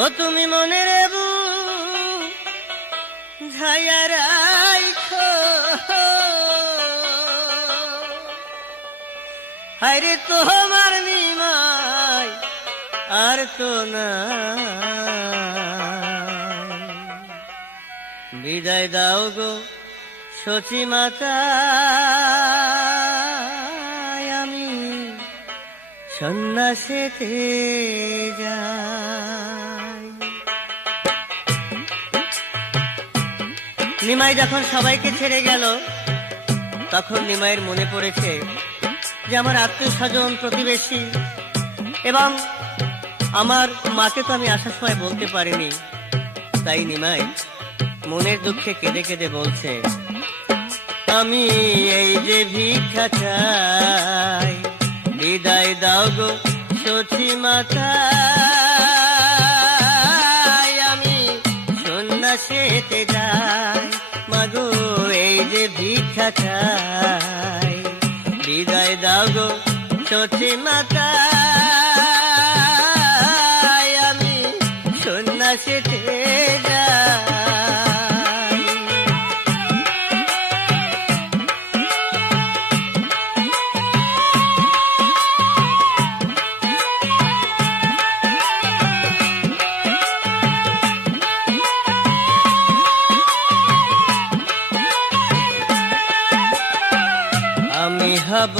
ও তুমি মনে রে বুঝাইয়া রাইখো, হায়রে তোমার নিমাই আর তো না। বিদায় দাও গো সচি মাতা, আমি সন্ন্যাসেতে যাই। নিমাই যখন সবাইকে ছেড়ে গেল, তখন নিমাইয়ের মনে পড়েছে যে আমার আত্মীয় স্বজন প্রতিবেশী এবং আমার মাকে তো আমি আসার সময় বলতে পারিনি। তাই নিমাই মনের দুঃখে কেঁদে কেঁদে বলছে, আমি এই যে ভিক্ষা চাই, বিদায় দাও গো সচি মাতা, আমি সন্ন্যাসেতে যাই। মাগো এই যে ভিক্ষা চাই, বিদায় দাও গো সচি মাতা, আমি সন্ন্যাসেতে যাই। আমি হব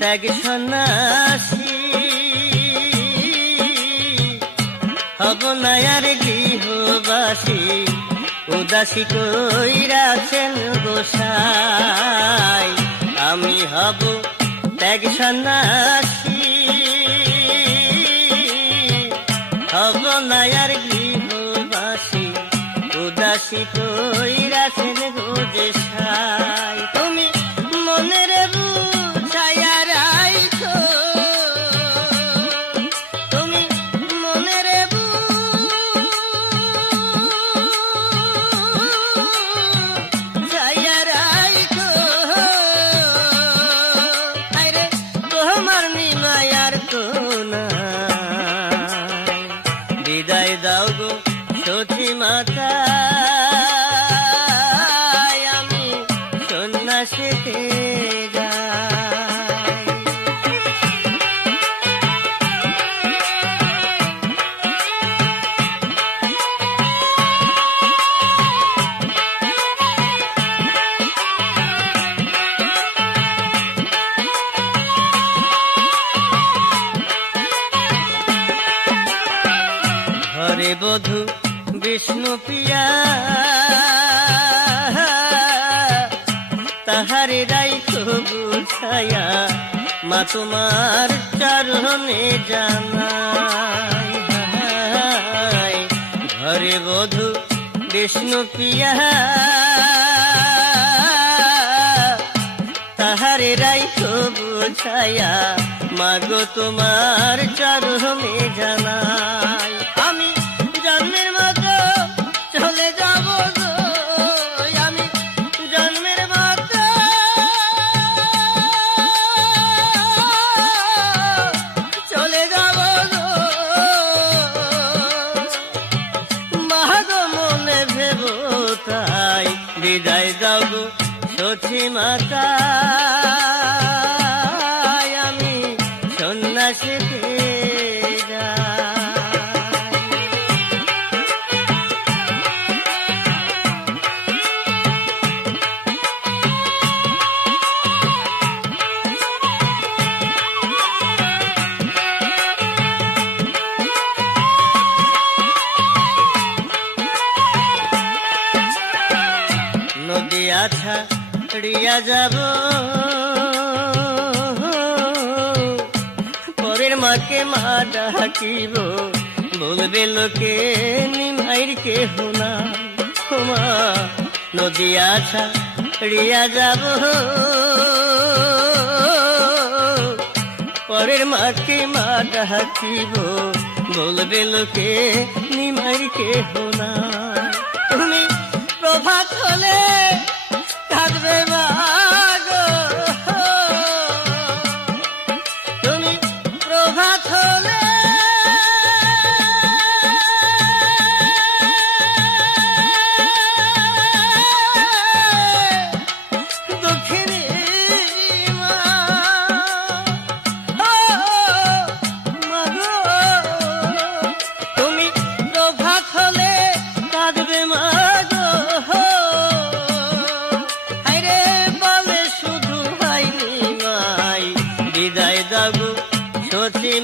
ত্যাগ সন্ন্যাসী, হব না আর গৃহবাসী, উদাসী কইরাছেন গোসাই। আমি হব ত্যাগ সন্ন্যাসী, হব না আর গৃহবাসী, উদাসী কইরাছেন গোসাই। তুমি মনের বুঝাইয়া রাইখো, তুমি মনের বুঝাইয়া রাইখো, আরে তোমার নিমায়ার তো নাই। বিদায় দাও গো সচি মাতা, আমি সন্ন্যাসেতে যাই। ঘরে বধূ বিষ্ণু প্রিয়া, তাহারে রাইখো বুঝাইয়া, মা তোমার চরণে জানাই। ঘরে বধূ বিষ্ণু প্রিয়া, তাহারে রাইখো বুঝাইয়া, মাগো তোমার চরণে জানাই। আমি জন্মের মতো চলে যাব গো, আমি জন্মের মতো চলে যাব গো, মাগো মনে ভেব তাই। বিদায় দাও গো সচি মাতা, আমি সন্ন্যাসীতে যাই। নদী আছা রিয়া যাব, পরের মাকে মা ডাকিব, বলবে লোকে নিমাইর কেহ না। মা নদী আছা রিয়া যাব, পরের মাকে মা ডাকিব, বলবে লোকে নিমাইর কেহ না। তুমি প্রভাত হলে থাকবে মাগো, তুমি প্রভাত হলে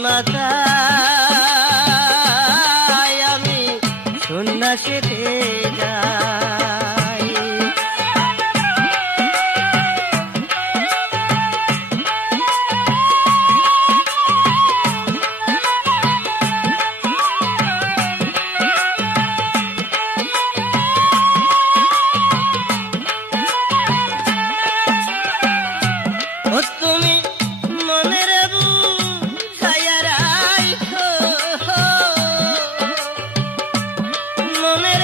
মাতা আমি সন্ন্যাসীতে যাই। ও তুমি মনের বুঝাইয়া রাখো, মনের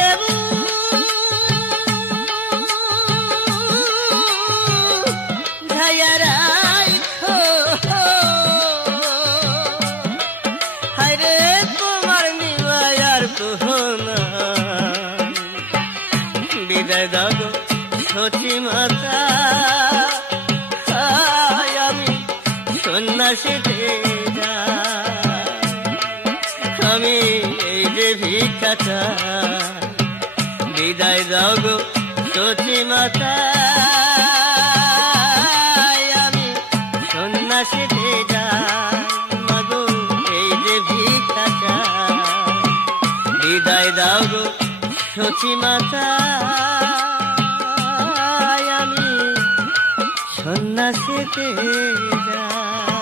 বুঝাইয়া রাখো, হায়রে তোমার নিমায়ার তোহনা বিদায় দাও গো সচি মাতা আমি সন্ন্যাসীতে যাই। আমি এই যে ভিক্ষাটা বিদায় দাও গো সচি মাতা আমি সন্ন্যাসীতে যাই। মাগো এই যে ভিক্ষাটা বিদায় দাও গো সচি মাতা আমি সন্ন্যাসীতে যাই।